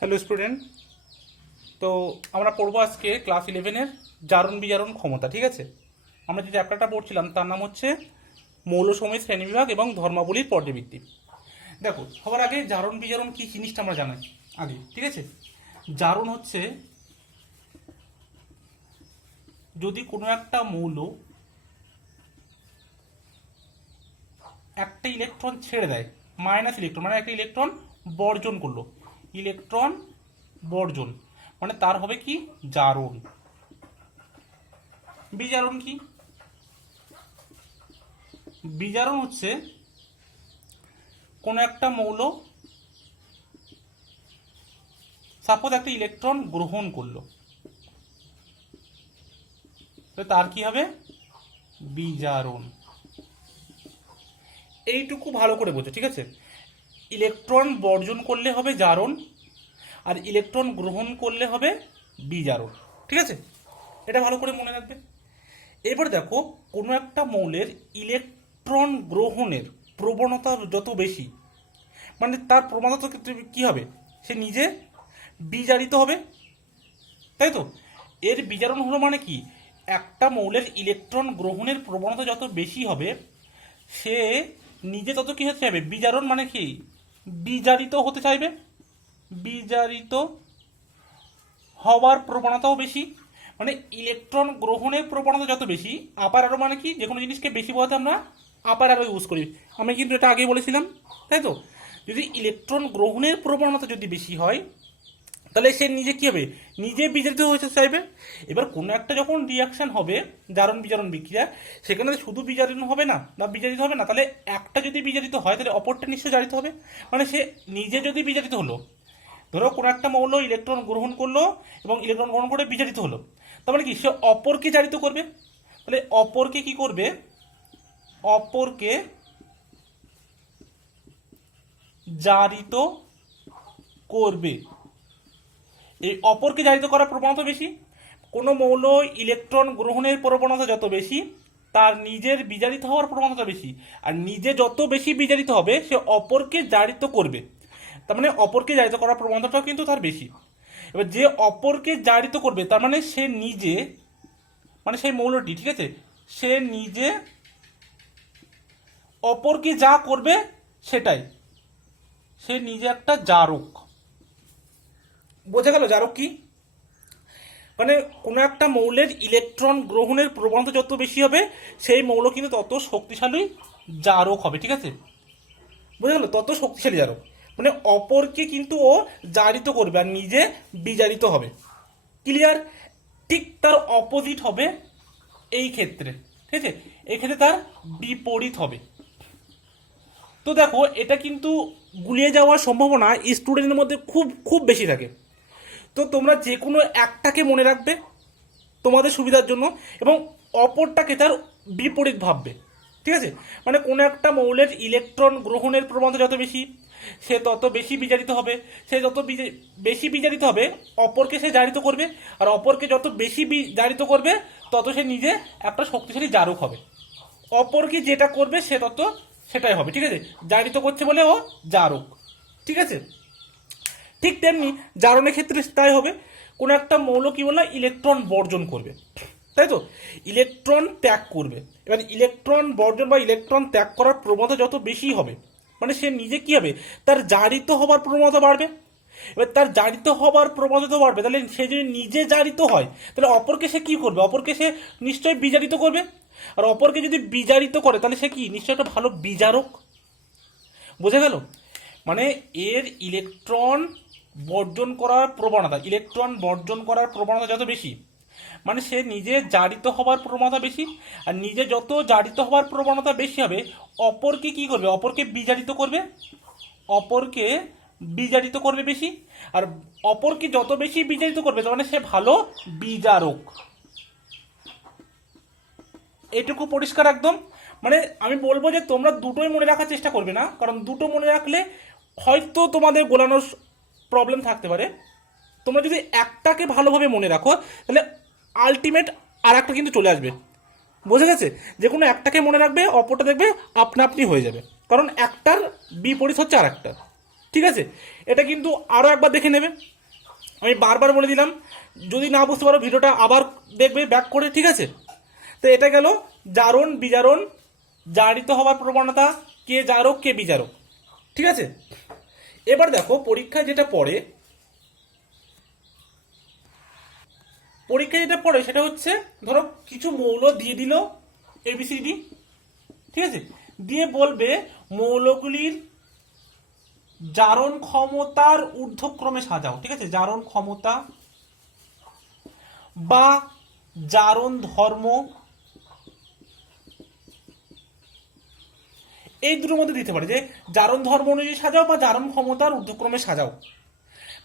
Hello student. তো আমরা পড়বো আজকে ক্লাস 11-এর জারণ বিজারণ ক্ষমতা। ঠিক আছে, আমরা যে চ্যাপ্টারটা পড়ছিলাম তার নাম হচ্ছে মৌলসমূহের শ্রেণীবিভাগ এবং ধর্মাবলীর পর্যাবৃত্তি। দেখো, সবার আগে জারণ বিজারণ কি জিনিসটা আমরা জানাই আগে। ঠিক আছে, জারণ হচ্ছে যদি কোনো একটা মৌল একটা ইলেকট্রন ছেড়ে দেয়, মাইনাস ইলেকট্রন মানে একটা ইলেকট্রন বর্জন করলো, ইলেকট্রন বর্জন মানে তার হবে কি জারণ। বিজারণ কি? বিজারণ হচ্ছে কোন একটা মৌল সাপোজ একটা ইলেকট্রন গ্রহণ করলো, তার কি হবে বিজারণ। এইটুকু ভালো করে বোঝো। ঠিক আছে, ইলেকট্রন বর্জন করলে হবে জারণ, আর ইলেকট্রন গ্রহণ করলে হবে বিজারণ। ঠিক আছে, এটা ভালো করে মনে রাখবে। এবার দেখো, কোনো একটা মৌলের ইলেকট্রন গ্রহণের প্রবণতা যত বেশি, মানে তার প্রবণতা ক্ষেত্রে কি হবে, সে নিজে বিজারিত হবে, তাই তো। এর বিজারণ হলো মানে কি, একটা মৌলের ইলেকট্রন গ্রহণের প্রবণতা যত বেশি হবে সে নিজে তত কি হতে চাইবে, বিজারণ মানে কি বিজারিত হতে চাইবে, বিজারিত হওয়ার প্রবণতাও বেশি। মানে ইলেকট্রন গ্রহণের প্রবণতা যত বেশি, আপার অ্যারো মানে কি, যে কোনো জিনিসকে বেশি বোঝাতে আমরা আপার অ্যারো ইউজ করি, আমি কিন্তু এটা আগে বলেছিলাম, তাই তো। যদি ইলেকট্রন গ্রহণের প্রবণতা যদি বেশি হয় তাহলে সে নিজে কি হবে, নিজে বিজারিত হতে চাইবে। এবার কোনো একটা যখন রিয়াকশন হবে, জারণ বিজারণ বিক্রিয়া, সেখানে শুধু বিজারণ হবে না বা বিজারিত হবে না, তাহলে একটা যদি বিজারিত হয় তাহলে অপরটা নিশ্চয় জারিত হবে। মানে সে নিজে যদি বিজারিত হলো, ধরো কোনো একটা মৌল ইলেকট্রন গ্রহণ করলো এবং ইলেকট্রন গ্রহণ করে বিজারিত হলো, তার মানে কি সে অপরকে জারিত করবে। তাহলে অপরকে কি করবে, অপরকে জারিত করবে। এই অপরকে জারিত করার প্রবণতা বেশি। কোনো মৌল ইলেকট্রন গ্রহণের প্রবণতা যত বেশি, তার নিজের বিজারিত হওয়ার প্রবণতা বেশি, আর নিজে যত বেশি বিজারিত হবে সে অপরকে জারিত করবে, তার মানে অপরকে জারিত করার প্রবণতাটাও কিন্তু তার বেশি। এবার যে অপরকে জারিত করবে তার মানে সে নিজে, মানে সেই মৌলটি, ঠিক আছে, সে নিজে অপরকে যা করবে সেটাই, সে নিজে একটা জারক। বোঝা গেল জারক কি? মানে কোনো একটা মৌলের ইলেকট্রন গ্রহণের প্রবণতা যত বেশি হবে সেই মৌল কিন্তু তত শক্তিশালী জারক হবে। ঠিক আছে, বোঝা গেল, তত শক্তিশালী জারক। মানে অপরকে কিন্তু ও জারিত করবে আর নিজে বিজারিত হবে। ক্লিয়ার? ঠিক তার অপোজিট হবে এই ক্ষেত্রে, ঠিক আছে, এই ক্ষেত্রে তার বিপরীত হবে। তো দেখো, এটা কিন্তু গুলিয়ে যাওয়ার সম্ভাবনা স্টুডেন্টের মধ্যে খুব খুব বেশি থাকে। তো তোমরা যে কোনো একটাকে মনে রাখবে তোমাদের সুবিধার জন্য, এবং অপরটাকে তার বিপরীত ভাববে। ঠিক আছে, মানে কোনো একটা মৌলের ইলেকট্রন গ্রহণের প্রবণতা যত বেশি সে তত বেশি বিজারিত হবে, সে যত বেশি বিজারিত হবে অপরকে সে জারিত করবে, আর অপরকে যত বেশি জারিত করবে তত সে নিজে একটা শক্তিশালী জারক হবে। অপরকে যেটা করবে সে তত সেটাই হবে। ঠিক আছে, জারিত করছে বলে ও জারক। ঠিক আছে, ঠিক তেমনি জারণের ক্ষেত্রে তাই হবে। কোনো একটা মৌল কি বললো, ইলেকট্রন বর্জন করবে, তাই তো, ইলেকট্রন ত্যাগ করবে। এবার ইলেকট্রন বর্জন বা ইলেকট্রন ত্যাগ করার প্রবণতা যত বেশি হবে, মানে সে নিজে কি হবে, তার জারিত হবার প্রবণতা বাড়বে। এবার তার জারিত হবার প্রবণতা বাড়বে, তাহলে সে যদি নিজে জারিত হয় তাহলে অপরকে সে কি করবে, অপরকে সে নিশ্চয়ই বিজারিত করবে। আর অপরকে যদি বিজারিত করে তাহলে সে কি নিশ্চয়ই একটা ভালো বিজারক। বোঝা গেল? মানে এর ইলেকট্রন বর্জন করার প্রবণতা, ইলেকট্রন বর্জন করার প্রবণতা যত বেশি, মানে সে নিজে জারিত হবার প্রবণতা বেশি, আর নিজে যত জারিত হবার প্রবণতা বেশি হবে অপরকে কি করবে, অপরকে বিজারিত করবে, অপরকে বিজারিত করবে বেশি। আর অপরকে যত বেশি বিজারিত করবে তার মানে সে ভালো বিজারক। এটুকু পরিষ্কার একদম। মানে আমি বলবো যে তোমরা দুটোই মনে রাখার চেষ্টা করবে না, কারণ দুটো মনে রাখলে হয়তো তোমাদের গোলানোর প্রবলেম থাকতে পারে। তোমরা যদি একটাকে ভালোভাবে মনে রাখো তাহলে আলটিমেট আর একটা কিন্তু চলে আসবে। বোঝা গেছে? যে কোনো একটাকে মনে রাখবে, অপরটা দেখবে আপনা আপনি হয়ে যাবে, কারণ একটার বিপরীত হচ্ছে আর একটা। ঠিক আছে, এটা কিন্তু আরও একবার দেখে নেবে, আমি বারবার বলে দিলাম, যদি না বুঝতে পারো ভিডিওটা আবার দেখবে ব্যাক করে, ঠিক আছে। তো এটা গেল জারণ বিজারণ, জারিত হওয়ার প্রবণতা, কে জারক কে বিজারক, ঠিক আছে। এবার দেখো পরীক্ষায় যেটা পড়ে, সেটা হচ্ছে ধরো কিছু মৌল দিয়ে দিল এবিসিডি, ঠিক আছে, দিয়ে বলবে মৌলগুলির জারণ ক্ষমতার ঊর্ধ্বক্রমে সাজাও, ঠিক আছে, জারণ ক্ষমতা বা জারণ ধর্ম, এই দুটোর মধ্যে দিতে পারে যে জারণ ধর্ম অনুযায়ী সাজাও বা জারণ ক্ষমতার ঊর্ধ্বক্রমে সাজাও।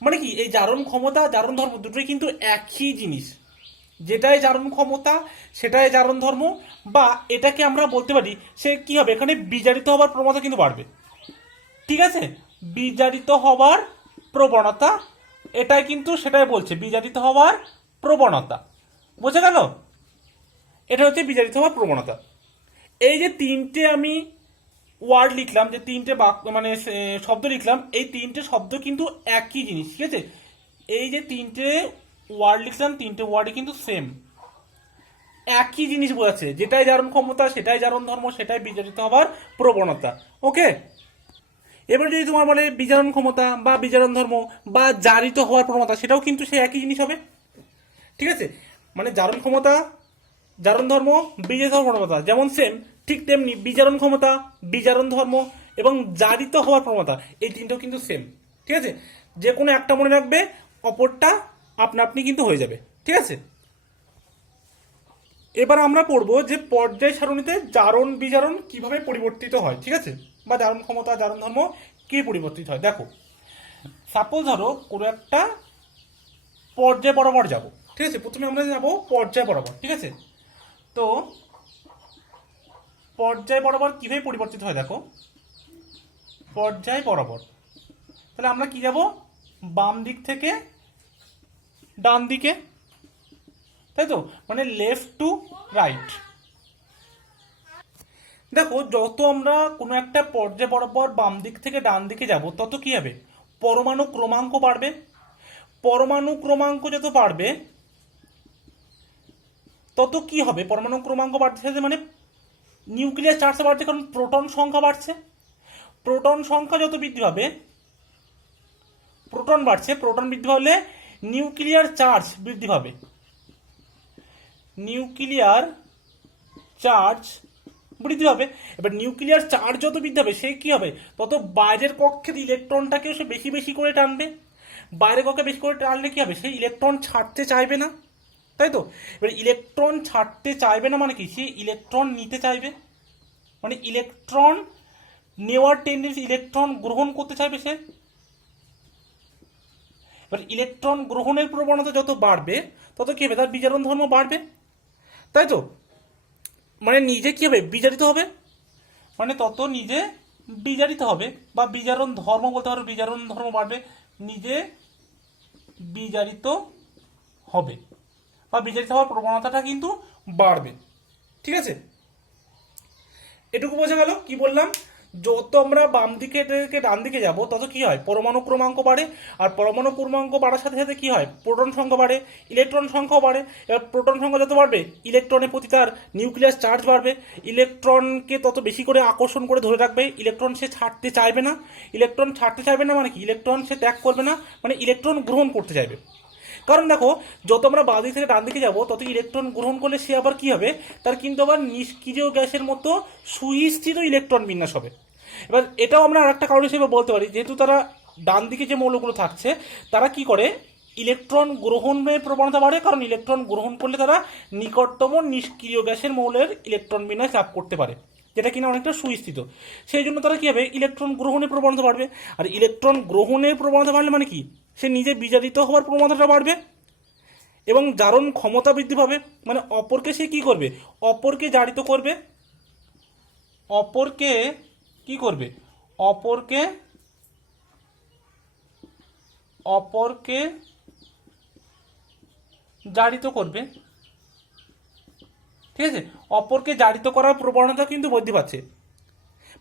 মানে কি, এই জারণ ক্ষমতা জারণ ধর্ম দুটোই কিন্তু একই জিনিস, যেটাই জারণ ক্ষমতা সেটাই জারণ ধর্ম, বা এটাকে আমরা বলতে পারি সে কি হবে, এখানে বিজারিত হওয়ার প্রবণতা কিন্তু বাড়বে, ঠিক আছে, বিজারিত হওয়ার প্রবণতা, এটাই কিন্তু সেটাই বলছে বিজারিত হওয়ার প্রবণতা, বোঝা গেল, এটা হচ্ছে বিজারিত হওয়ার প্রবণতা। এই যে তিনটে আমি ওয়ার্ড লিখলাম, যে তিনটে বাক্য মানে শব্দ লিখলাম, এই তিনটে শব্দ কিন্তু একই জিনিস, ঠিক আছে, এই যে তিনটে ওয়ার্ড লিখলাম, তিনটে ওয়ার্ডে কিন্তু সেম একই জিনিস বোঝাচ্ছে, যেটাই জারণ ক্ষমতা সেটাই জারণ ধর্ম সেটাই বিজারিত হওয়ার প্রবণতা, ওকে। এবার যদি তোমার বলে বিজারণ ক্ষমতা বা বিজারণ ধর্ম বা জারিত হওয়ার প্রবণতা, সেটাও কিন্তু সেই একই জিনিস হবে, ঠিক আছে, মানে জারণ ক্ষমতা জারণ ধর্ম বিজারিত হওয়ার প্রবণতা যেমন সেম, ঠিক তেমনি বিজারণ ক্ষমতা বিজারণ ধর্ম এবং জারিত হওয়ার প্রবণতা এই তিনটাও কিন্তু সেম, ঠিক আছে, যে কোনো একটা মনে রাখবে, অপরটা আপনা আপনি কিন্তু হয়ে যাবে, ঠিক আছে। এবার আমরা পড়বো যে পর্যায় সারণীতে জারণ বিজারণ কিভাবে পরিবর্তিত হয়, ঠিক আছে, বা জারণ ক্ষমতা জারণ ধর্ম কি পরিবর্তিত হয়। দেখো সাপোজ ধরো কোনো একটা পর্যায় বরাবর যাব, ঠিক আছে, প্রথমে আমরা যাব পর্যায় বরাবর, ঠিক আছে, তো পর্যায় বরাবর কিভাবে পরিবর্তিত হয়, দেখো পর্যায় বরাবর, তাহলে আমরা কি যাব, বাম দিক থেকে ডান দিকে, তাই তো, মানে লেফট টু রাইট। দেখো যত আমরা কোনো একটা পর্যায় বরাবর বাম দিক থেকে ডান দিকে যাব, তত কি হবে, পরমাণু ক্রমাঙ্ক বাড়বে, পরমাণু ক্রমাঙ্ক যত বাড়বে তত কি হবে, পরমাণু ক্রমাঙ্ক বাড়ছে মানে নিউক্লিয়ার চার্জ বাড়ছে, কারণ প্রোটন সংখ্যা বাড়ছে, প্রোটন সংখ্যা যত বৃদ্ধি পাবে, প্রোটন বাড়ছে, প্রোটন বৃদ্ধি হলে নিউক্লিয়ার চার্জ বৃদ্ধি পাবে, নিউক্লিয়ার চার্জ বৃদ্ধি পাবে। এবার নিউক্লিয়ার চার্জ যত বৃদ্ধি হবে সে কি হবে, তত বাইরের কক্ষের ইলেকট্রনটাকে সে বেশি বেশি করে টানবে, বাইরের কক্ষে বেশি করে টানলে কি হবে, সেই ইলেকট্রন ছাড়তে চাইবে না, তাই তো। এবার ইলেকট্রন ছাড়তে চাইবে না মানে কি, সে ইলেকট্রন নিতে চাইবে, মানে ইলেকট্রন নেওয়ার টেন্ডেন্সি, ইলেকট্রন গ্রহণ করতে চাইবে সে। এবার ইলেকট্রন গ্রহণের প্রবণতা যত বাড়বে তত কি হবে, তার বিজারণ ধর্ম বাড়বে, তাই তো, মানে নিজে কি হবে, বিজারিত হবে, মানে তত নিজে বিজারিত হবে, বা বিজারণ ধর্ম বলতে পারো, বিজারণ ধর্ম বাড়বে, নিজে বিজারিত হবে বা বিজারিত হওয়ার প্রবণতাটা কিন্তু বাড়বে, ঠিক আছে। এটুকু বোঝা গেল কি বললাম, যত আমরা বাম দিকে থেকে ডান দিকে যাব তত কি হয়, পরমাণু ক্রমাঙ্ক বাড়ে, আর পরমাণু ক্রমাঙ্ক বাড়ার সাথে সাথে কি হয়, প্রোটন সংখ্যা বাড়ে, ইলেকট্রন সংখ্যাও বাড়ে। এবার প্রোটন সংখ্যা যত বাড়বে ইলেকট্রনের প্রতি তার নিউক্লিয়াস চার্জ বাড়বে, ইলেকট্রনকে তত বেশি করে আকর্ষণ করে ধরে রাখবে, ইলেকট্রন সে ছাড়তে চাইবে না, ইলেকট্রন ছাড়তে চাইবে না মানে কি, ইলেকট্রন সে ত্যাগ করবে না, মানে ইলেকট্রন গ্রহণ করতে চাইবে। কারণ দেখো যত আমরা বাঁ দিক থেকে ডান দিকে যাবো তত ইলেকট্রন গ্রহণ করলে সে আবার কি হবে, তার কিন্তু আবার নিষ্ক্রিয় গ্যাসের মতো সুস্থিত ইলেকট্রন বিন্যাস হবে। এবার এটাও আমরা আরেকটা কারণ হিসেবে বলতে পারি, যেহেতু তারা ডান দিকে যে মৌলগুলো থাকছে তারা কি করে, ইলেকট্রন গ্রহণের প্রবণতা বাড়ে, কারণ ইলেকট্রন গ্রহণ করলে তারা নিকটতম নিষ্ক্রিয় গ্যাসের মৌলের ইলেকট্রন বিন্যাস লাভ করতে পারে, যেটা কিনা অনেকটা সুস্থিত, সেই জন্য তারা কি হবে, ইলেকট্রন গ্রহণের প্রবণতা বাড়বে। আর ইলেকট্রন গ্রহণের প্রবণতা বাড়লে মানে কি, সে নিজে বিজারিত হওয়ার প্রবণতাটা বাড়বে এবং জারণ ক্ষমতা বৃদ্ধি পাবে, মানে অপরকে সে কি করবে, অপরকে জারিত করবে, অপরকে কি করবে, অপরকে অপরকে জারিত করবে, ঠিক আছে, অপরকে জারিত করার প্রবণতা কিন্তু বৃদ্ধি পাচ্ছে,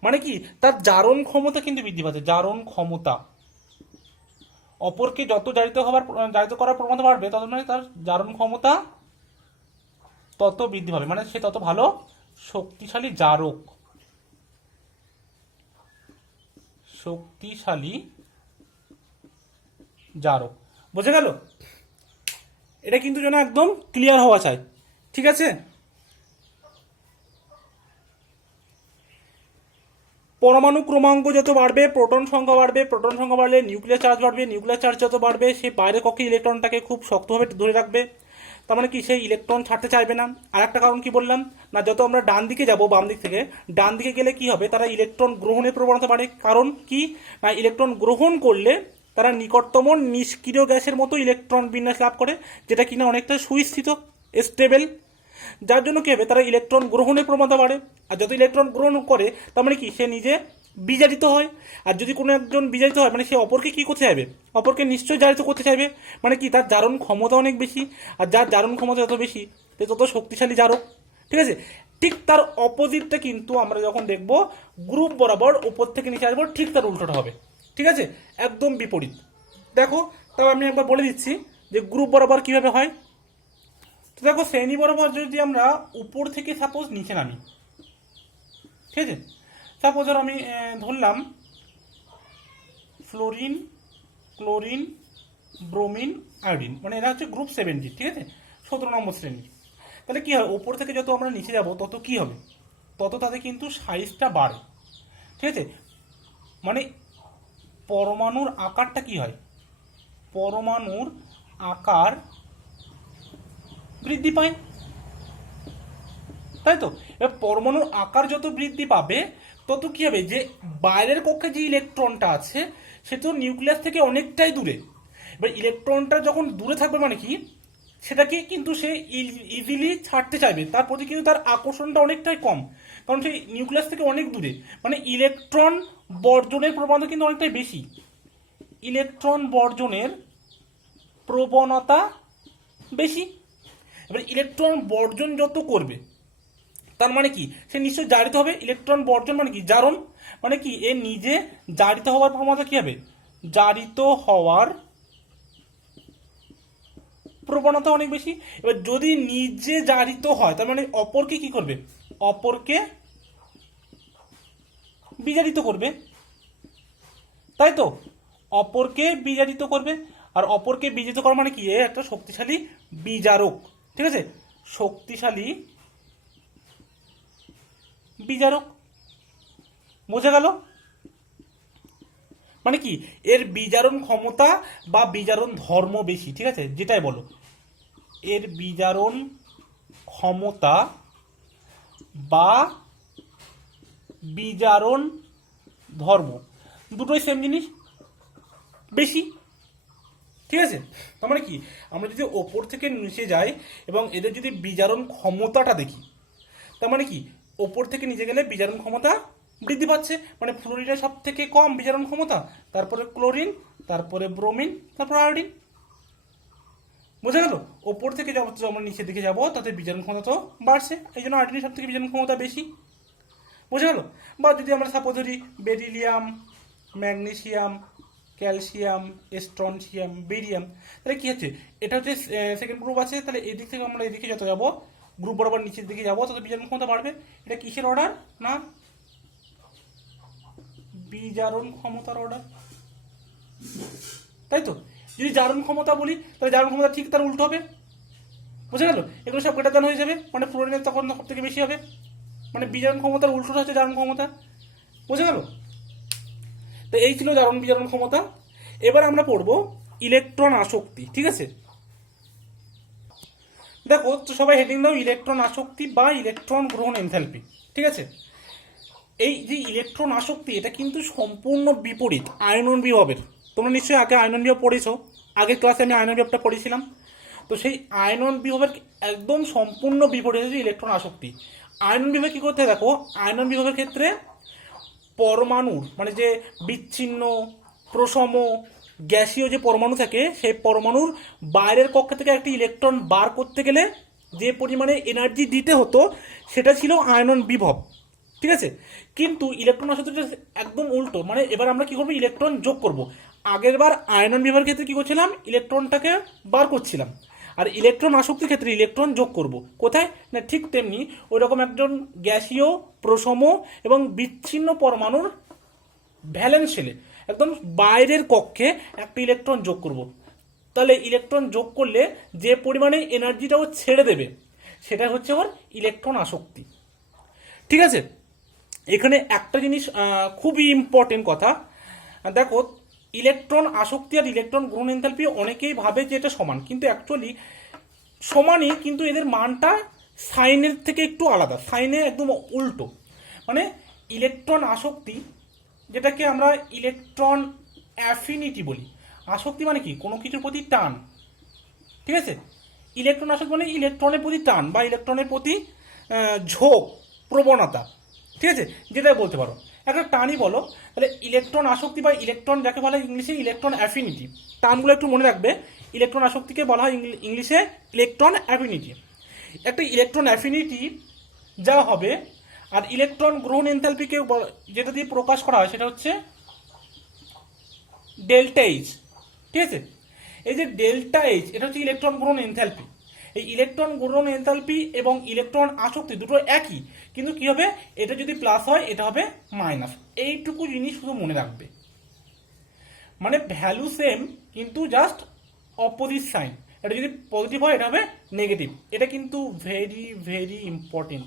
মানে কি তার জারণ ক্ষমতা কিন্তু বৃদ্ধি পাচ্ছে, জারণ ক্ষমতা, অপরকে যত জারিত করার প্রবণতা বাড়বে তত মানে তার জারণ ক্ষমতা তত বৃদ্ধি পাবে, মানে সে তত ভালো শক্তিশালী জারক। শক্তিশালী জারক, বোঝা গেল? এটা কিন্তু যেন একদম ক্লিয়ার হওয়া চাই, ঠিক আছে? পরমাণু ক্রমাঙ্ক যত বাড়বে প্রোটন সংখ্যা বাড়বে, প্রোটন সংখ্যা বাড়লে নিউক্লিয়ার চার্জ বাড়বে, নিউক্লিয়ার চার্জ যত বাড়বে সে বাইরের কক্ষে ইলেকট্রনটাকে খুব শক্তভাবে ধরে রাখবে, তার মানে কি সেই ইলেকট্রন ছাড়তে চাইবে না। আর একটা কারণ কি বললাম না, যত আমরা ডান দিকে যাব বাম দিক থেকে ডান দিকে গেলে কি হবে, তারা ইলেকট্রন গ্রহণের প্রবণতা বাড়ে। কারণ কি না, ইলেকট্রন গ্রহণ করলে তারা নিকটতম নিষ্ক্রিয় গ্যাসের মতো ইলেকট্রন বিন্যাস লাভ করে, যেটা কিনা অনেকটা সুস্থিত স্টেবল, যার জন্য কি হবে, তারা ইলেকট্রন গ্রহণের প্রবণতা বাড়ে। আর যত ইলেকট্রন গ্রহণ করে তার মানে কি সে নিজে বিজারিত হয়। আর যদি কোনো একজন বিজারিত হয় মানে সে অপরকে কি করতে চাইবে, অপরকে নিশ্চয়ই জারিত করতে চাইবে, মানে কি তার জারণ ক্ষমতা অনেক বেশি। আর যার জারণ ক্ষমতা যত বেশি সে তত শক্তিশালী জারক, ঠিক আছে? ঠিক তার অপোজিটটা কিন্তু আমরা যখন দেখব গ্রুপ বরাবর উপর থেকে নিচে আসবো, ঠিক তার উল্টোটা হবে, ঠিক আছে? একদম বিপরীত। দেখো তাও আমি একবার বলে দিচ্ছি যে গ্রুপ বরাবর কিভাবে হয়। তো দেখো শ্রেণী বরাবর যদি আমরা উপর থেকে সাপোজ নিচে নামি, ঠিক আছে? সাপোজ ধর আমি ধরলাম ফ্লোরিন, ক্লোরিন, ব্রোমিন, আয়োডিন, মানে এরা হচ্ছে গ্রুপ 70, ঠিক আছে? 17 নম্বর শ্রেণী। তাহলে কি হয়, উপর থেকে যত আমরা নিচে যাব তত কি হবে, তত তাদের কিন্তু সাইজটা বাড়ে, ঠিক আছে? মানে পরমাণুর আকারটা কি হয়, পরমাণুর আকার বৃদ্ধি পায়, তাই তো? এবার পরমাণুর আকার যত বৃদ্ধি পাবে তত কি হবে, যে বাইরের কক্ষে যে ইলেকট্রনটা আছে সে তো নিউক্লিয়াস থেকে অনেকটাই দূরে। এবার ইলেকট্রনটা যখন দূরে থাকবে মানে কি, সেটাকে কিন্তু সে ইজিলি ছাড়তে চাইবে, তার প্রতি কিন্তু তার আকর্ষণটা অনেকটাই কম, কারণ সেই নিউক্লিয়াস থেকে অনেক দূরে, মানে ইলেকট্রন বর্জনের প্রবণতা কিন্তু অনেকটাই বেশি। ইলেকট্রন বর্জনের প্রবণতা বেশি। এবার ইলেকট্রন বর্জন যত করবে তার মানে কি সে নিশ্চয়ই জারিত হবে। ইলেকট্রন বর্জন মানে কি, জারণ, মানে কি এ নিজে জারিত হওয়ার প্রবণতা কি হবে, জারিত হওয়ার প্রবণতা অনেক বেশি। এবার যদি নিজে জারিত হয় তার মানে অপরকে কি করবে, অপরকে বিজারিত করবে, তাই তো? অপরকে বিজারিত করবে। আর অপরকে বিজারিত করা মানে কি, একটা শক্তিশালী বিজারক, ঠিক আছে? শক্তিশালী বিজারক, বোঝা গেল? মানে কি এর বিজারণ ক্ষমতা বা বিজারণ ধর্ম বেশি, ঠিক আছে? যেটাই বলো, এর বিজারণ ক্ষমতা বা বিজারণ ধর্ম দুটোই সেম জিনিস, বেশি, ঠিক আছে? তার মানে কি আমরা যদি ওপর থেকে নিচে যাই এবং এদের যদি বিজারণ ক্ষমতাটা দেখি, তার মানে কি ওপর থেকে নিচে গেলে বিজারণ ক্ষমতা বৃদ্ধি পাচ্ছে, মানে ফ্লোরিনের সব থেকে কম বিজারণ ক্ষমতা, তারপরে ক্লোরিন, তারপরে ব্রোমিন, তারপর আয়োডিন, বোঝা গেল? ওপর থেকে যত আমরা নিচের দিকে যাবো তাতে বিজারণ ক্ষমতা তো বাড়ছে, এই জন্য আয়োডিনের সব থেকে বিজারণ ক্ষমতা বেশি, বোঝা গেল? বা যদি আমরা সাপোজ ধরি beryllium, magnesium, calcium, strontium, barium, তাহলে কি হচ্ছে, এটা হচ্ছে সেকেন্ড গ্রুপ আছে, তাহলে এদিক থেকে আমরা এদিকে যত যাবো গ্রুপ বরাবর নিচের দিকে যাবো তত বিজারণ ক্ষমতা বাড়বে। এটা কিসের অর্ডার, না বিজারণ ক্ষমতার অর্ডার, তাই তো? যদি জারণ ক্ষমতা বলি তাহলে জারণ ক্ষমতা ঠিক তার উল্টো হবে, বুঝে গেল? এগুলো সব গ্রেটার দ্যান হয়ে যাবে, মানে ফ্লোরিনের তখন সব থেকে বেশি হবে, মানে বিজারণ ক্ষমতার উল্টোটা হচ্ছে জারণ ক্ষমতা, বুঝে গেল? তো এই ছিল জারণ বিজারণ ক্ষমতা। এবার আমরা পড়বো ইলেকট্রন আসক্তি, ঠিক আছে? দেখো তো সবাই হেডিং দাও, ইলেকট্রন আসক্তি বা ইলেকট্রন গ্রহণ এনথালপি, ঠিক আছে? এই যে ইলেকট্রন আসক্তি এটা কিন্তু সম্পূর্ণ বিপরীত আয়নন বিভবের। তোমরা নিশ্চয়ই আগে আয়নন বিভব পড়েছো, আগের ক্লাসে আমি আয়নন বিভবটা পড়েছিলাম। তো সেই আয়নন বিভবের একদম সম্পূর্ণ বিপরীত হচ্ছে ইলেকট্রন আসক্তি। আয়নন বিভব কি করতে হয় দেখো, আয়নন বিভবের ক্ষেত্রে পরমাণুর মানে যে বিচ্ছিন্ন প্রসম গ্যাসীয় যে পরমাণু থাকে সেই পরমাণুর বাইরের কক্ষ থেকে একটি ইলেকট্রন বার করতে গেলে যে পরিমাণে এনার্জি দিতে হতো সেটা ছিল আয়নন বিভব, ঠিক আছে? কিন্তু ইলেকট্রন আসক্তি একদম উল্টো, মানে এবার আমরা কি করবো, ইলেকট্রন যোগ করব। আগের বার আয়নন বিভাগের ক্ষেত্রে কি করছিলাম, ইলেকট্রনটাকে বার করছিলাম, আর ইলেকট্রন আসক্তির ক্ষেত্রে ইলেকট্রন যোগ করব। কোথায় না, ঠিক তেমনি ওই রকম একজন গ্যাসীয়, প্রসম এবং বিচ্ছিন্ন পরমাণুর ভ্যালেন্স শেলে একদম বাইরের কক্ষে একটা ইলেকট্রন যোগ করব। তাহলে ইলেকট্রন যোগ করলে যে পরিমাণে এনার্জিটা ও ছেড়ে দেবে সেটা হচ্ছে ওর ইলেকট্রন আসক্তি। ঠিক আছে, এখানে একটা জিনিস খুবই ইম্পর্টেন্ট কথা, দেখো ইলেকট্রন আসক্তি আর ইলেকট্রন গ্রহণ এনথালপি অনেকেই ভাবে যে এটা সমান, কিন্তু অ্যাকচুয়ালি সমানই, কিন্তু এদের মানটা সাইনের থেকে একটু আলাদা, সাইনে একদম উল্টো। মানে ইলেকট্রন আসক্তি, যেটাকে আমরা ইলেকট্রন অ্যাফিনিটি বলি, আসক্তি মানে কি, কোনো কিছুর প্রতি টান। ঠিক আছে, ইলেকট্রন আসক্তি মানে ইলেকট্রনের প্রতি টান বা ইলেকট্রনের প্রতি ঝোঁক, প্রবণতা। ঠিক আছে, যেটাই বলতে পারো, একটা টানই বলো। তাহলে ইলেকট্রন আসক্তি বা ইলেকট্রন যাকে বলা হয় ইংলিশে ইলেকট্রন অ্যাফিনিটি, টার্মগুলো একটু মনে রাখবে। ইলেকট্রন আসক্তিকে বলা হয় ইংলিশে ইলেকট্রন অ্যাফিনিটি। একটা ইলেকট্রন অ্যাফিনিটি যা হবে, আর ইলেকট্রন গ্রহণ এনথালপিকে যেটা দিয়ে প্রকাশ করা হয় সেটা হচ্ছে ডেল্টা এইচ। ঠিক আছে, এই যে ডেল্টা এইচ এটা হচ্ছে ইলেকট্রন গ্রহণ এনথালপি। এই ইলেকট্রন গ্রহণ এনথালপি এবং ইলেকট্রন আসক্তি দুটো একই, কিন্তু কি হবে, এটা যদি প্লাস হয় এটা হবে মাইনাস। এইটুকু জিনিস শুধু মনে রাখবে, মানে ভ্যালু সেম কিন্তু জাস্ট অপোজিট সাইন। এটা যদি পজিটিভ হয় এটা হবে নেগেটিভ। এটা কিন্তু ভেরি ভেরি ইম্পর্টেন্ট।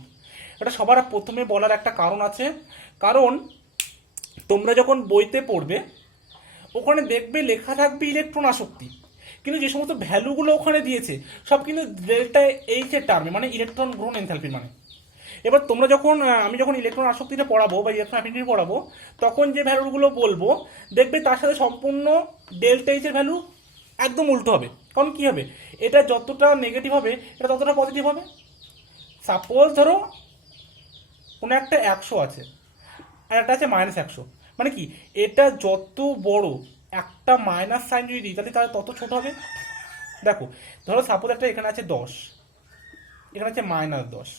এটা সবার প্রথমে বলার একটা কারণ আছে, কারণ তোমরা যখন বইতে পড়বে ওখানে দেখবে লেখা থাকবে ইলেকট্রন আসক্তি, কিন্তু যে সমস্ত ভ্যালুগুলো ওখানে দিয়েছে সব কিন্তু ডেল্টা এইচ এর টার্মে, মানে ইলেকট্রন গ্রহণ এনথালপির মানে। এবার তোমরা যখন আমি যখন ইলেকট্রন আসক্তিটা পড়াবো বা ইলেকট্রন অ্যাফিনিটি পড়াবো, তখন যে ভ্যালুগুলো বলবো দেখবে তার সাথে সম্পূর্ণ ডেল্টা এইচ এর ভ্যালু একদম উল্টো হবে। কারণ কি হবে, এটা যতটা নেগেটিভ হবে এটা ততটা পজিটিভ হবে। সাপোজ ধরো কোনো একটা 100 আছে আর একটা আছে -100, মানে কি এটা যত বড়, একটা মাইনাস সাইন যদি দিই তাহলে তত ছোট হবে। দেখো ধরো সাপোজ একটা এখানে আছে 10, এখানে আছে -10,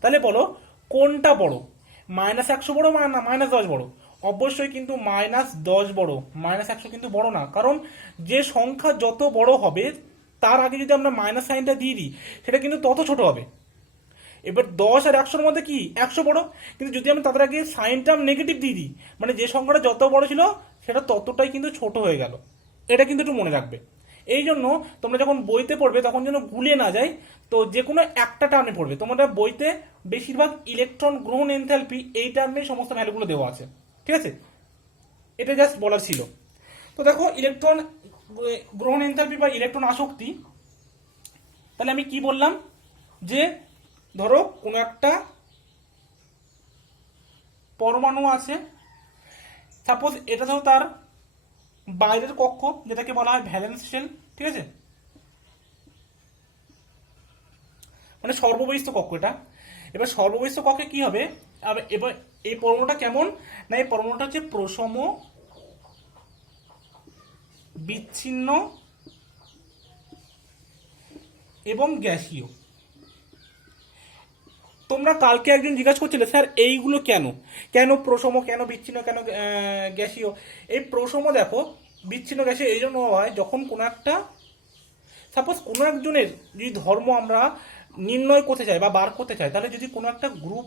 তাহলে বলো কোনটা বড়, -100 বড় না -10 বড়? অবশ্যই কিন্তু -10 বড়, -100 কিন্তু বড় না। কারণ যে সংখ্যা যত বড় হবে তার আগে যদি আমরা মাইনাস সাইনটা দিয়ে দিই সেটা কিন্তু তত ছোট হবে। এবার 10 আর 100-র মধ্যে কি 100 বড়, কিন্তু যদি আমি তাদের আগে সাইনটা নেগেটিভ দিয়ে দিই, মানে যে সংখ্যাটা যত বড় ছিল সেটা ততটাই কিন্তু ছোট হয়ে গেল। এটা কিন্তু একটু মনে রাখবে। এই জন্য তোমরা যখন বইতে পড়বে তখন যেন গুলিয়ে না যায়, তো যে কোনো একটা টার্মে পড়বে। তোমাদের বইতে বেশিরভাগ ইলেকট্রন গ্রহণ এনথালপি এই টার্মে সমস্ত ভ্যালুগুলো দেওয়া আছে। ঠিক আছে, এটা জাস্ট বলার ছিল। তো দেখো ইলেকট্রন গ্রহণ এনথালপি বা ইলেকট্রন আসক্তি, তাহলে আমি কি বললাম, যে ধরো কোনো একটা পরমাণু আছে, সাপোজ এটা ধরো তার বাইরের কক্ষ যেটাকে বলা হয় ভ্যালেন্স শেল। ঠিক আছে, মানে সর্ববহিস্থ কক্ষ এটা। এবার সর্ববহিস্থ কক্ষে কি হবে, এবার এই পরমাণুটা কেমন না, এই পরমাণুটা হচ্ছে প্রসম, বিচ্ছিন্ন এবং গ্যাসীয়। তোমরা কালকে একজন জিজ্ঞাসা করছিলে স্যার এইগুলো কেন, কেন প্রসম, কেন বিচ্ছিন্ন, কেন গ্যাসীয়? এই প্রসম দেখো, বিচ্ছিন্ন গ্যাসীয় এই জন্য হয় যখন কোনো একটা, সাপোজ কোনো একজনের যদি ধর্ম আমরা নির্ণয় করতে চাই বা বার করতে চাই, তাহলে যদি কোনো একটা গ্রুপ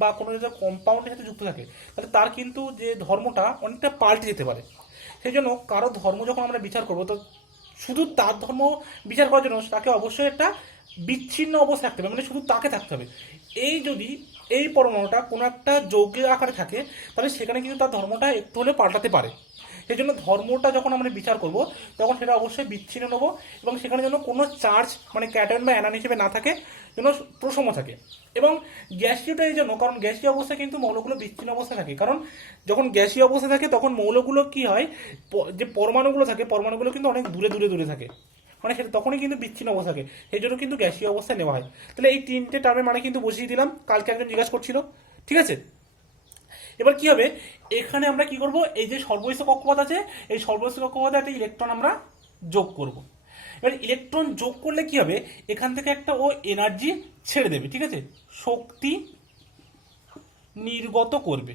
বা কোনো একটা কম্পাউন্ডের সাথে যুক্ত থাকে তাহলে তার কিন্তু যে ধর্মটা অনেকটা পাল্টে যেতে পারে। সেই জন্য কারো ধর্ম যখন আমরা বিচার করবো, তো শুধু তার ধর্ম বিচার করার জন্য তাকে অবশ্যই একটা বিচ্ছিন্ন অবস্থা থাকতে হবে, মানে শুধু তাকে থাকতে হবে। এই যদি এই পরমাণুটা কোনো একটা যৌগিক আকারে থাকে তাহলে সেখানে কিন্তু তার ধর্মটা একটু হলে পাল্টাতে পারে। সেই জন্য ধর্মটা যখন আমরা বিচার করব তখন সেটা অবশ্যই বিচ্ছিন্ন নেব, এবং সেখানে যেন কোনো চার্জ মানে ক্যাটায়ন বা অ্যানায়ন হিসেবে না থাকে, যেন প্রসম থাকে। এবং গ্যাসীয়টা এই জন্য, কারণ গ্যাসীয় অবস্থায় কিন্তু মৌলগুলো বিচ্ছিন্ন অবস্থায় থাকে। কারণ যখন গ্যাসীয় অবস্থা থাকে তখন মৌলগুলো কি হয়, যে পরমাণুগুলো থাকে পরমাণুগুলো কিন্তু অনেক দূরে দূরে দূরে থাকে, মানে সেটা তখনই কিন্তু বিচ্ছিন্ন অবস্থা থাকে। সেই জন্য কিন্তু গ্যাসীয় অবস্থায় নেওয়া হয়। তাহলে এই তিনটে টার্মের মানে কিন্তু বসিয়ে দিলাম, কালকে একজন জিজ্ঞাসা করছিল। ঠিক আছে, এবার কি হবে, এখানে আমরা কি করব, এই যে সর্বস্থ কক্ষপথ আছে এই সর্বস্থ কক্ষপথে একটা ইলেকট্রন আমরা যোগ করব। এবার ইলেকট্রন যোগ করলে কি হবে, এখান থেকে একটা ও এনার্জি ছেড়ে দেবে। ঠিক আছে, শক্তি নির্গত করবে।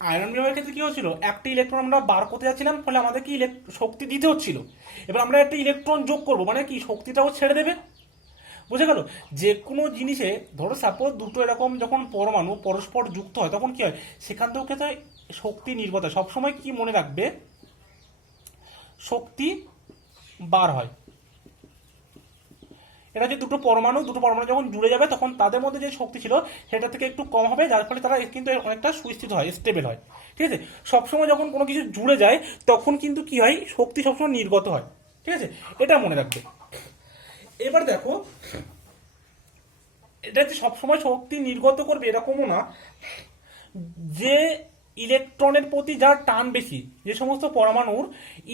আয়রন বিমের ক্ষেত্রে কি হচ্ছিল, একটা ইলেকট্রন আমরা বার করতে যাচ্ছিলাম, ফলে আমাদেরকে শক্তি দিতে হচ্ছিল। এবার আমরা একটা ইলেকট্রন যোগ করব, মানে কি শক্তিটাও ছেড়ে দেবে। বুঝে গেল? যে কোনো জিনিসে ধরো সাপোজ দুটো এরকম যখন পরমাণু পরস্পর যুক্ত হয় তখন কি হয়, সেখান থেকেও ক্ষেত্রে শক্তি নির্গত হয়। সবসময় কি মনে রাখবে, শক্তি বার হয়। এটা যে দুটো পরমাণু যখন জুড়ে যাবে তখন তাদের মধ্যে যে শক্তি ছিল সেটা থেকে একটু কম হবে, যার ফলে তারা কিন্তু অনেকটা সুস্থিত হয়, স্টেবল হয়। ঠিক আছে? সবসময় যখন কোনো কিছু জুড়ে যায় তখন কিন্তু কি হয়, শক্তি সবসময় নির্গত হয়। ঠিক আছে? এটা মনে রাখবে। এবার দেখো, এটা যে সবসময় শক্তি নির্গত করবে এরকমও না। যে ইলেকট্রনের প্রতি যার টান বেশি, যে সমস্ত পরমাণুর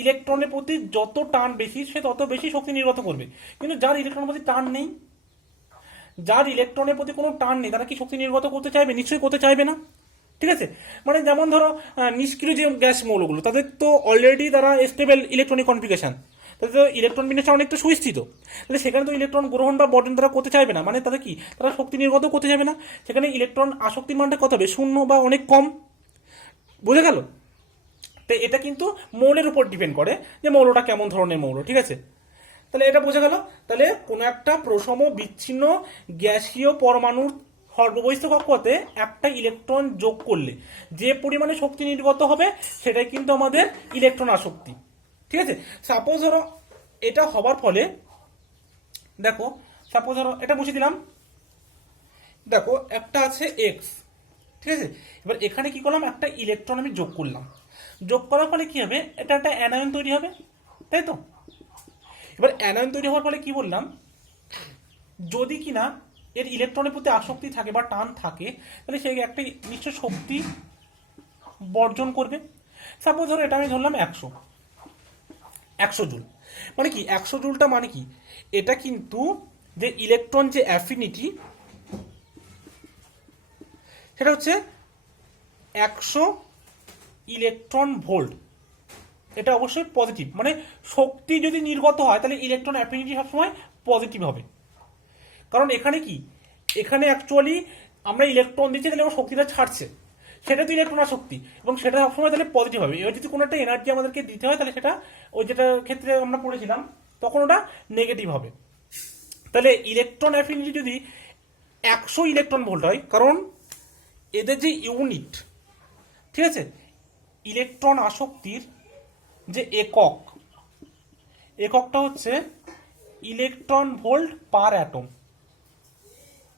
ইলেকট্রনের প্রতি যত টান বেশি সে তত বেশি শক্তি নির্গত করবে। কিন্তু যার ইলেকট্রনের প্রতি টান নেই, যার ইলেকট্রনের প্রতি কোনো টান নেই, তারা কি শক্তি নির্গত করতে চাইবে? নিশ্চয়ই করতে চাইবে না। ঠিক আছে? মানে যেমন ধরো নিষ্ক্রিয় যে গ্যাস মৌলগুলো, তাদের তো অলরেডি তারা স্টেবল ইলেকট্রনিক কনফিগারেশন, তাদের তো ইলেকট্রন বিন্যাসটা অনেকটা সুস্থিত। তাহলে সেখানে তো ইলেকট্রন গ্রহণ বা বর্জন তারা করতে চাইবে না, মানে তাদের কি, তারা শক্তি নির্গত করতে চাইবে না। সেখানে ইলেকট্রন আসক্তির মানটা কত হবে, 0 বা অনেক কম। বুঝে গেল? তো এটা কিন্তু মৌলের উপর ডিপেন্ড করে যে মৌলটা কেমন ধরনের মৌল। ঠিক আছে? তাহলে এটা বোঝা গেল। তাহলে কোনো একটা প্রসম বিচ্ছিন্ন গ্যাসীয় পরমাণুর সর্ববহিস্থ কক্ষপথে একটা ইলেকট্রন যোগ করলে যে পরিমাণে শক্তি নির্গত হবে সেটাই কিন্তু আমাদের ইলেকট্রন আসক্তি। ঠিক আছে? সাপোজ ধরো এটা হবার ফলে, দেখো সাপোজ ধরো এটা মুছে দিলাম, দেখো একটা আছে এক্স। ঠিক আছে? এবার এখানে কি করলাম, একটা ইলেকট্রন আমি যোগ করলাম। যোগ করার ফলে কি হবে, এটা একটা অ্যানায়ন তৈরি হবে, তাই তো? এবার অ্যানায়ন তৈরি হওয়ার ফলে কি বললাম, যদি কিনা এর ইলেকট্রনের প্রতি আসক্তি থাকে বা টান থাকে তাহলে সে একটা নিশ্চয় শক্তি বর্জন করবে। সাপোজ ধরো এটা আমি ধরলাম 100 জুল। মানে কি 100 জুলটা মানে কি, এটা কিন্তু যে ইলেকট্রন যে অ্যাফিনিটি সেটা হচ্ছে 100 ইলেকট্রন ভোল্ট। এটা অবশ্যই পজিটিভ, মানে শক্তি যদি নির্গত হয় তাহলে ইলেকট্রন অ্যাফিনিটি সবসময় পজিটিভ হবে। কারণ এখানে কি, এখানে অ্যাকচুয়ালি আমরা ইলেকট্রন দিচ্ছি তাহলে আমার শক্তিটা ছাড়ছে, সেটা তো ইলেকট্রন আসক্তি, এবং সেটা সবসময় তাহলে পজিটিভ হবে। এবার যদি কোনো একটা এনার্জি আমাদেরকে দিতে হয় তাহলে সেটা ওই যেটার ক্ষেত্রে আমরা পড়েছিলাম তখন ওটা নেগেটিভ হবে। তাহলে ইলেকট্রন অ্যাফিনিটি যদি 100 ইলেকট্রন ভোল্ট হয়, কারণ এদের যে ইউনিট, ঠিক আছে, ইলেকট্রন আসক্তির যে এককটা হচ্ছে ইলেকট্রন ভোল্ট পার অ্যাটম।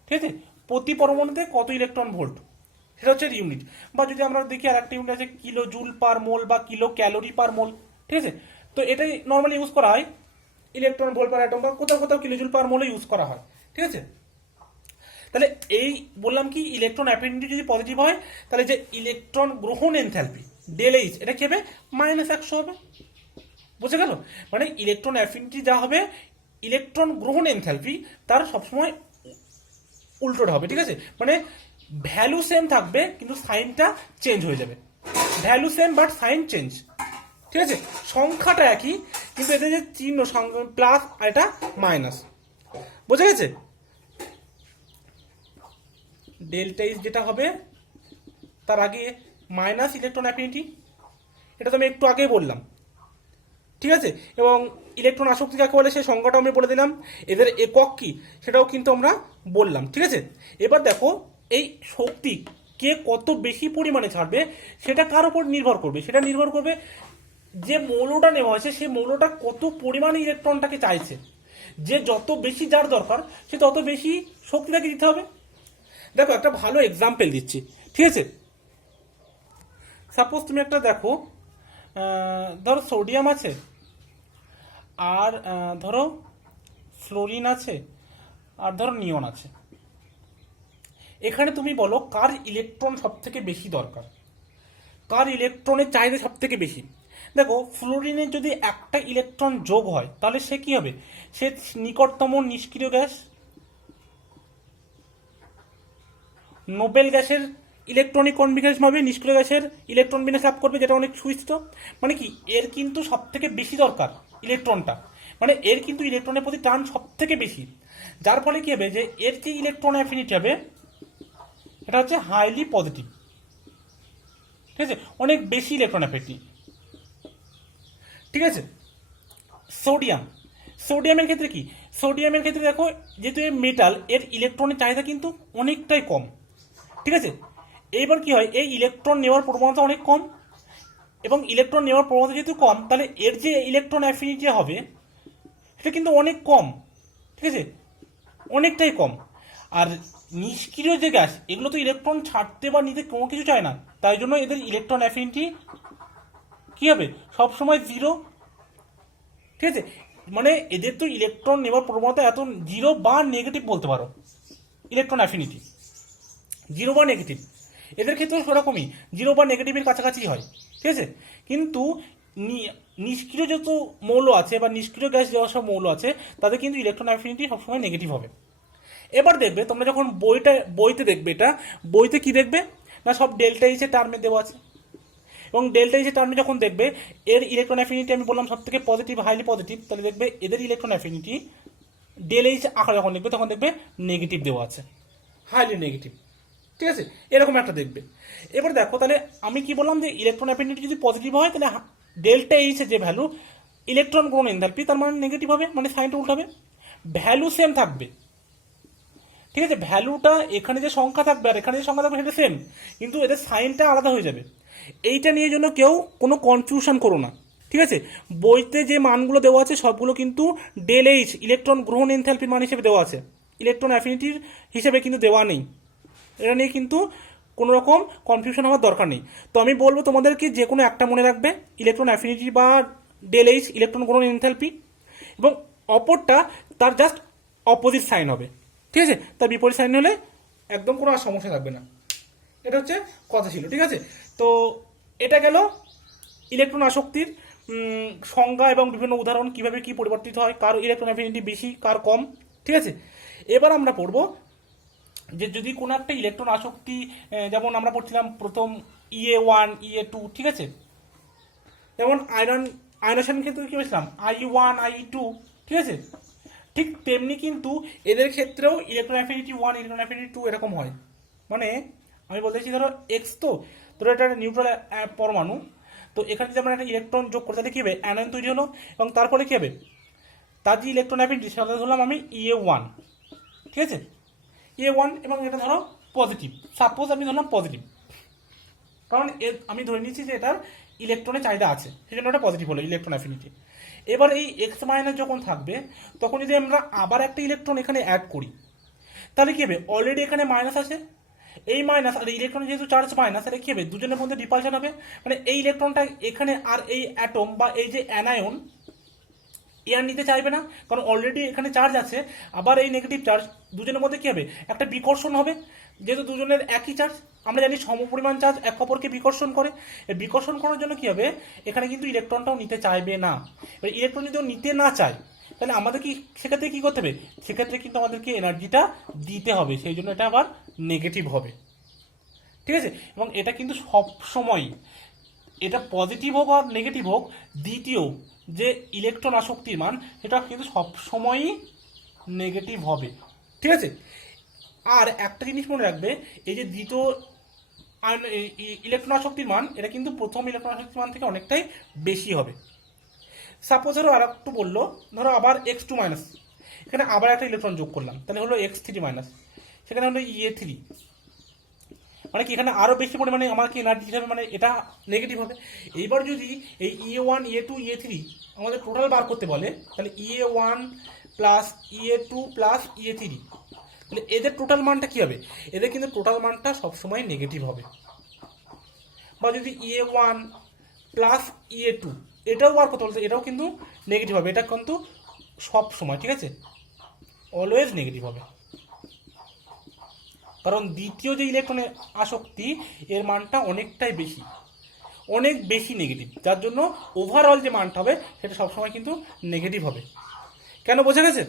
ঠিক আছে? প্রতি পরমাণুতে কত ইলেকট্রন ভোল্ট, সেটা হচ্ছে ইউনিট। বা যদি আমরা দেখি আর একটা ইউনিট আছে কিলো জুল পার মোল বা কিলো ক্যালোরি পার মোল। ঠিক আছে? তো এটাই নর্মালি ইউজ করা হয় ইলেকট্রন ভোল্ট পার অ্যাটম, বা কোথাও কোথাও কিলো জুল পার মোলে ইউজ করা হয়। ঠিক আছে? তাহলে এই বললাম কি, ইলেকট্রন অ্যাফিনিটি যদি পজিটিভ হয় তাহলে যে ইলেকট্রন গ্রহণ এনথ্যালপি ডেল এইচ, এটা কি হবে, -100 হবে। বুঝে গেল? মানে ইলেকট্রন অ্যাফিনিটি যা হবে, ইলেকট্রন গ্রহণ এনথ্যালপি তার সবসময় উল্টোটা হবে। ঠিক আছে? মানে ভ্যালু সেম থাকবে কিন্তু সাইনটা চেঞ্জ হয়ে যাবে। Value same but sign change. ঠিক আছে? সংখ্যাটা একই কিন্তু এতে যে চিহ্ন প্লাস আর এটা মাইনাস। বোঝা গেছে? ডেল্টা ইজ যেটা হবে তার আগে মাইনাস ইলেকট্রন অ্যাফিনিটি, এটা তো আমি একটু আগেই বললাম। ঠিক আছে? এবং ইলেকট্রন আসক্তি যাকে বলে সেই সংখ্যাটাও আমি বলে দিলাম, এদের একক কি সেটাও কিন্তু আমরা বললাম। ঠিক আছে? এবার দেখো এই শক্তি কে কত বেশি পরিমাণে ছাড়বে সেটা কার উপর নির্ভর করবে, সেটা নির্ভর করবে যে মৌলটা নেওয়া হয়েছে সেই মৌলটা কত পরিমাণে ইলেকট্রনটাকে চাইছে। যে যত বেশি যার দরকার সে তত বেশি শক্তিটাকে দিতে হবে। দেখো একটা ভালো এক্সাম্পল দিচ্ছি। ঠিক আছে? সাপোজ তুমি একটা দেখো, ধরো সোডিয়াম আছে আর ধরো ফ্লোরিন আছে আর ধরো নিয়ন আছে। এখানে তুমি বলো কার ইলেকট্রন সব থেকে বেশি দরকার, কার ইলেকট্রনের চাহিদা সব থেকে বেশি। দেখো ফ্লোরিনের যদি একটা ইলেকট্রন যোগ হয় তাহলে সে কি হবে, সে নিকটতম নিষ্ক্রিয় গ্যাস। নোবেল গ্যাসের ইলেকট্রনিক কনফিগারেশন হবে, নিষ্ক্রিয় গ্যাসের ইলেকট্রন বিন্যাস লাভ করবে, যেটা অনেক সুস্থ। মানে কি এর কিন্তু সব থেকে বেশি দরকার ইলেকট্রনটা, মানে এর কিন্তু ইলেকট্রনের প্রতি টান সব থেকে বেশি। যার ফলে কি হবে, যে এর যে ইলেকট্রন অ্যাফিনিটি হবে এটা হচ্ছে হাইলি পজিটিভ। ঠিক আছে, অনেক বেশি ইলেকট্রন অ্যাফিনিটি। ঠিক আছে, সোডিয়ামের ক্ষেত্রে কি, সোডিয়ামের ক্ষেত্রে দেখো যেহেতু মেটাল, এর ইলেকট্রনের চাহিদা কিন্তু অনেকটাই কম। ঠিক আছে, এইবার কি হয়, এই ইলেকট্রন নেওয়ার প্রবণতা অনেক কম, এবং ইলেকট্রন নেওয়ার প্রবণতা যেহেতু কম, তাহলে এর যে ইলেকট্রন অ্যাফিনিটি হবে সেটা কিন্তু অনেক কম। ঠিক আছে, অনেকটাই কম। আর নিষ্ক্রিয় যে গ্যাস, এগুলো তো ইলেকট্রন ছাড়তে বা নিতে কোনো কিছু চায় না, তাই জন্য এদের ইলেকট্রন অ্যাফিনিটি কি হবে, সবসময় জিরো। ঠিক আছে, মানে এদের তো ইলেকট্রন নেওয়ার প্রবণতা এত জিরো বা নেগেটিভ বলতে পারো, ইলেকট্রন অ্যাফিনিটি জিরো বা নেগেটিভ, এদের ক্ষেত্রেও সেরকমই জিরো বা নেগেটিভের কাছাকাছি হয়। ঠিক আছে, কিন্তু নিষ্ক্রিয় যত মৌল আছে বা নিষ্ক্রিয় গ্যাস যেসব মৌল আছে, তাদের কিন্তু ইলেকট্রন অ্যাফিনিটি সবসময় নেগেটিভ হবে। এবার দেখবে তোমরা যখন বইতে দেখবে, এটা বইতে কি দেখবে না, সব ডেল্টা এইচ এর টার্মে দেওয়া আছে, এবং ডেল্টা এইচ এর টার্মে যখন দেখবে এর ইলেকট্রন অ্যাফিনিটি আমি বললাম সব থেকে পজিটিভ, হাইলি পজিটিভ, তাহলে দেখবে এদের ইলেকট্রন অ্যাফিনিটি ডেল এইচ আকারে যখন দেখবে তখন দেখবে নেগেটিভ দেওয়া আছে, হাইলি নেগেটিভ। ঠিক আছে, এরকম একটা দেখবে। এবার দেখো তাহলে আমি কি বললাম, যে ইলেকট্রন অ্যাফিনিটি যদি পজিটিভ হয় তাহলে ডেল্টা এইচ এর যে ভ্যালু ইলেকট্রন গ্রহণ এনথালপি, তার মানে নেগেটিভ হবে, মানে সাইনটা উল্টাবে, ভ্যালু সেম থাকবে। ঠিক আছে, ভ্যালুটা এখানে যে সংখ্যা থাকবে আর এখানে যে সংখ্যা থাকবে সেটা সেম, কিন্তু এদের সাইনটা আলাদা হয়ে যাবে। এইটা নিয়ে জন্য কেউ কোনো কনফিউশন করো না। ঠিক আছে, বইতে যে মানগুলো দেওয়া আছে সবগুলো কিন্তু ডেল এইচ ইলেকট্রন গ্রহণ এনথালপির মান হিসেবে দেওয়া আছে, ইলেকট্রন অ্যাফিনিটির হিসেবে কিন্তু দেওয়া নেই। এটা নিয়ে কিন্তু কোনো রকম কনফিউশন হওয়ার দরকার নেই। তো আমি বলবো তোমাদেরকে যে কোনো একটা মনে রাখবে, ইলেকট্রন অ্যাফিনিটি বা ডেল এইচ ইলেকট্রন গ্রহণ এনথালপি, এবং অপরটা তার জাস্ট অপোজিট সাইন হবে। ঠিক আছে, তার বিপরীত সাইন হলে একদম কোনো আর সমস্যা থাকবে না। এটা হচ্ছে কথা ছিল। ঠিক আছে, তো এটা গেল ইলেকট্রন আসক্তির সংজ্ঞা এবং বিভিন্ন উদাহরণ, কিভাবে কি পরিবর্তিত হয়, কার ইলেকট্রন অ্যাফিনিটি বেশি কার কম। ঠিক আছে, এবার আমরা পড়বো যে যদি কোনো একটা ইলেকট্রন আসক্তি, যেমন আমরা পড়ছিলাম প্রথম EA1 EA2, ঠিক আছে, যেমন আয়নাশনের ক্ষেত্রে কি বলছিলাম I1 I2, ঠিক আছে, ঠিক তেমনি কিন্তু এদের ক্ষেত্রেও ইলেকট্রন অ্যাফিনিটি 1 ইলেকট্রন অ্যাফিনিটি 2 এরকম হয়। মানে আমি বলতে চাইছি ধরো এক্স, তো ধরো এটা একটা নিউট্রাল পরমাণু, তো এখানে যদি আমরা একটা ইলেকট্রন যোগ করি তাহলে কি হবে, অ্যানায়ন তৈরি হলো, এবং তারপরে কি হবে, তার যে ইলেকট্রন অ্যাফিনিটি সেটা ধরলাম আমি EA1। ঠিক আছে, EA1, এবং এটা ধরো পজিটিভ, সাপোজ আমি ধরলাম পজিটিভ, কারণ আমি ধরে নিচ্ছি যে এটার ইলেকট্রনের চাহিদা আছে, সেই জন্য এটা পজিটিভ হলো ইলেকট্রন অ্যাফিনিটি। এবার এই এক্স মাইনাস যখন থাকবে তখন যদি আমরা আবার একটা ইলেকট্রন এখানে অ্যাড করি তাহলে কি হবে, অলরেডি এখানে মাইনাস আছে, এই মাইনাস আর ইলেকট্রন যেহেতু চার্জ মাইনাস, তাহলে কি হবে, দুজনের মধ্যে ডিপালশন হবে, মানে এই ইলেকট্রনটা এখানে আর এই অ্যাটম বা এই যে অ্যানায়ন এয়ার নিতে চাইবে না, কারণ অলরেডি এখানে চার্জ আছে। আবার এই নেগেটিভ চার্জ দুজনের মধ্যে কি হবে, একটা বিকর্ষণ হবে, যেহেতু দুজনের একই চার্জ, আমরা জানি সমপরিমাণ চার্জ এক অপরকে বিকর্ষণ করে। এই বিকর্ষণ করার জন্য কি হবে, এখানে কিন্তু ইলেকট্রনটাও নিতে চাইবে না। এবার ইলেকট্রন যদি নিতে না চায় তাহলে আমাদের কি সেক্ষেত্রে কি করতে হবে, সেক্ষেত্রে কিন্তু আমাদেরকে এনার্জিটা দিতে হবে, সেই জন্য এটা আবার নেগেটিভ হবে। ঠিক আছে, এবং এটা কিন্তু সব সময়, এটা পজিটিভ হোক আর নেগেটিভ হোক, দ্বিতীয় যে ইলেকট্রন আসক্তির মান সেটা কিন্তু সবসময়ই নেগেটিভ হবে। ঠিক আছে, আর একটা জিনিস মনে রাখবে, এই যে দ্বিতীয় ইলেকট্রন আসক্তির মান, এটা কিন্তু প্রথম ইলেকট্রন আসক্তির মান থেকে অনেকটাই বেশি হবে। সাপোজ ধরো আর একটু বললো, ধরো আবার X2 মাইনাস, এখানে আবার একটা ইলেকট্রন যোগ করলাম, তাহলে হলো X3 মাইনাস, সেখানে হলো EA3, মানে কি এখানে আরো বেশি পরিমাণে আমাকে এনার্জি দিতে হবে, মানে এটা নেগেটিভ হবে। এইবার যদি এই EA1 EA2 EA3 আমাদের টোটাল বার করতে বলে, তাহলে EA1 plus EA2 plus EA3, তাহলে এদের টোটাল মানটা কি হবে, এদের কিন্তু টোটাল মানটা সবসময় নেগেটিভ হবে। বা যদি EA1 প্লাস EA2 এটাও বার করতে বলতে, এটাও কিন্তু নেগেটিভ হবে, এটা কিন্তু সব সময়, ঠিক আছে, অলওয়েজ নেগেটিভ হবে, কারণ দ্বিতীয় যে ইলেকট্রনের আসক্তি এর মানটা অনেকটাই বেশি, অনেক বেশি নেগেটিভ, যার জন্য ওভারঅল যে মানটা হবে সেটা সবসময় কিন্তু নেগেটিভ হবে। কেন, বোঝা গেছে?